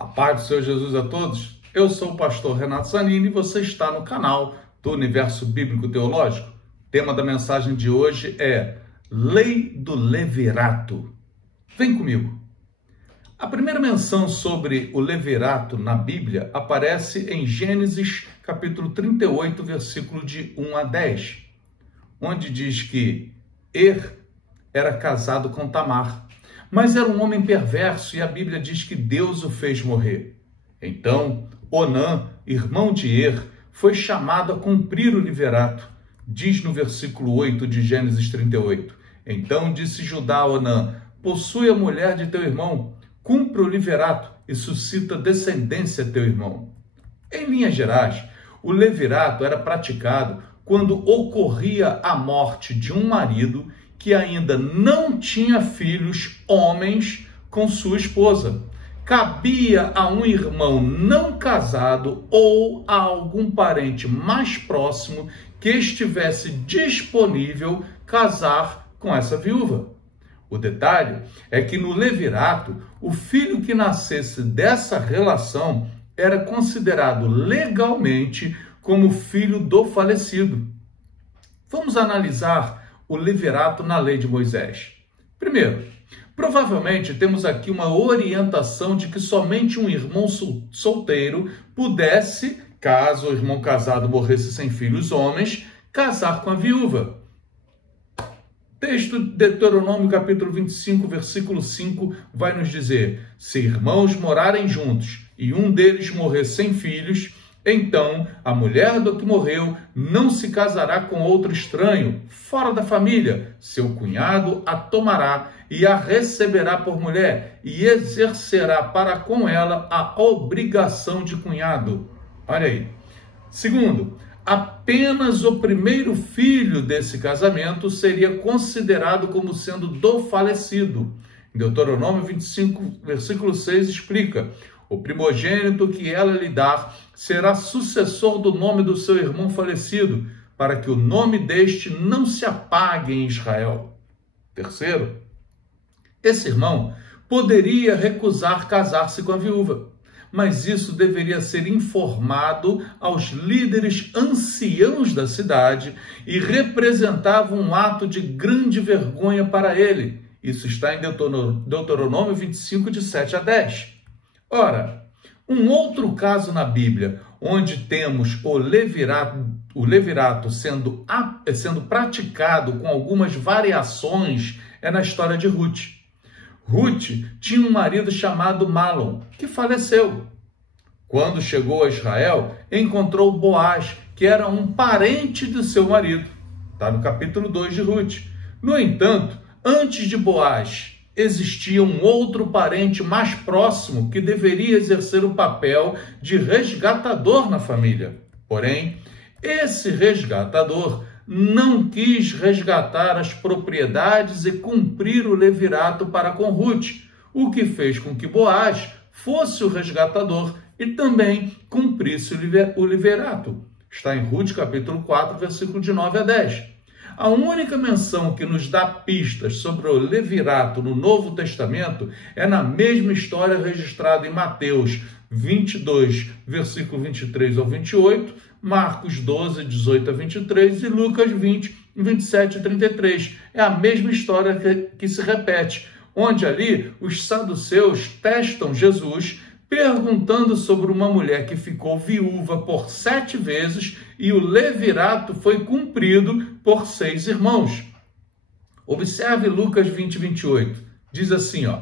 A paz do Senhor Jesus a todos. Eu sou o pastor Renato Zanini e você está no canal do Universo Bíblico Teológico. O tema da mensagem de hoje é Lei do Levirato. Vem comigo. A primeira menção sobre o levirato na Bíblia aparece em Gênesis capítulo 38, versículo de 1 a 10, onde diz que era casado com Tamar, mas era um homem perverso e a Bíblia diz que Deus o fez morrer. Então, Onã, irmão de foi chamado a cumprir o levirato. Diz no versículo 8 de Gênesis 38. Então disse Judá a Onã: possui a mulher de teu irmão, cumpre o levirato e suscita descendência a teu irmão. Em linhas gerais, o levirato era praticado quando ocorria a morte de um marido que ainda não tinha filhos homens com sua esposa. Cabia a um irmão não casado ou a algum parente mais próximo que estivesse disponível casar com essa viúva. O detalhe é que no levirato, o filho que nascesse dessa relação era considerado legalmente como filho do falecido. Vamos analisar o levirato na lei de Moisés. Primeiro, provavelmente temos aqui uma orientação de que somente um irmão solteiro pudesse, caso o irmão casado morresse sem filhos homens, casar com a viúva. Texto de Deuteronômio capítulo 25, versículo 5 vai nos dizer: se irmãos morarem juntos e um deles morrer sem filhos, então a mulher do que morreu não se casará com outro estranho, fora da família. Seu cunhado a tomará e a receberá por mulher e exercerá para com ela a obrigação de cunhado. Olha aí. Segundo, apenas o primeiro filho desse casamento seria considerado como sendo do falecido. Em Deuteronômio 25, versículo 6 explica: o primogênito que ela lhe dar será sucessor do nome do seu irmão falecido, para que o nome deste não se apague em Israel. Terceiro, esse irmão poderia recusar casar-se com a viúva, mas isso deveria ser informado aos líderes anciãos da cidade e representava um ato de grande vergonha para ele. Isso está em Deuteronômio 25, de 7 a 10. Ora, um outro caso na Bíblia, onde temos o levirato sendo praticado com algumas variações, é na história de Ruth. Ruth tinha um marido chamado Malom, que faleceu. Quando chegou a Israel, encontrou Boaz, que era um parente do seu marido. Está no capítulo 2 de Ruth. No entanto, antes de Boaz, existia um outro parente mais próximo que deveria exercer o papel de resgatador na família. Porém, esse resgatador não quis resgatar as propriedades e cumprir o levirato para com Ruth, o que fez com que Boaz fosse o resgatador e também cumprisse o levirato. Está em Ruth capítulo 4, versículo de 9 a 10. A única menção que nos dá pistas sobre o levirato no Novo Testamento é na mesma história registrada em Mateus 22, versículo 23 ao 28, Marcos 12, 18 a 23 e Lucas 20, 27 a 33. É a mesma história que se repete, onde ali os saduceus testam Jesus perguntando sobre uma mulher que ficou viúva por 7 vezes e o levirato foi cumprido por 6 irmãos. Observe Lucas 20, 28. Diz assim,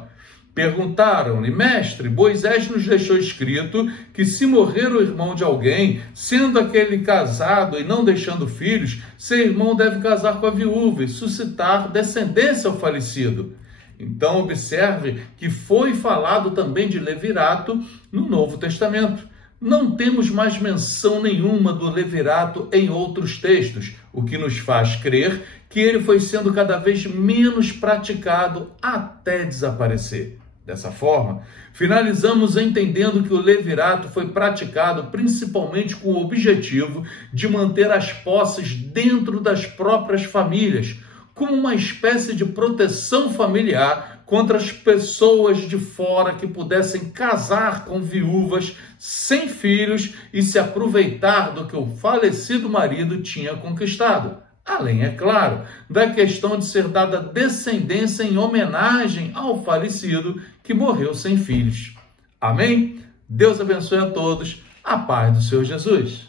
perguntaram-lhe: mestre, Moisés nos deixou escrito que se morrer o irmão de alguém, sendo aquele casado e não deixando filhos, seu irmão deve casar com a viúva e suscitar descendência ao falecido. Então, observe que foi falado também de levirato no Novo Testamento. Não temos mais menção nenhuma do levirato em outros textos, o que nos faz crer que ele foi sendo cada vez menos praticado até desaparecer. Dessa forma, finalizamos entendendo que o levirato foi praticado principalmente com o objetivo de manter as posses dentro das próprias famílias, como uma espécie de proteção familiar contra as pessoas de fora que pudessem casar com viúvas sem filhos e se aproveitar do que o falecido marido tinha conquistado. Além, é claro, da questão de ser dada descendência em homenagem ao falecido que morreu sem filhos. Amém? Deus abençoe a todos. A paz do Senhor Jesus.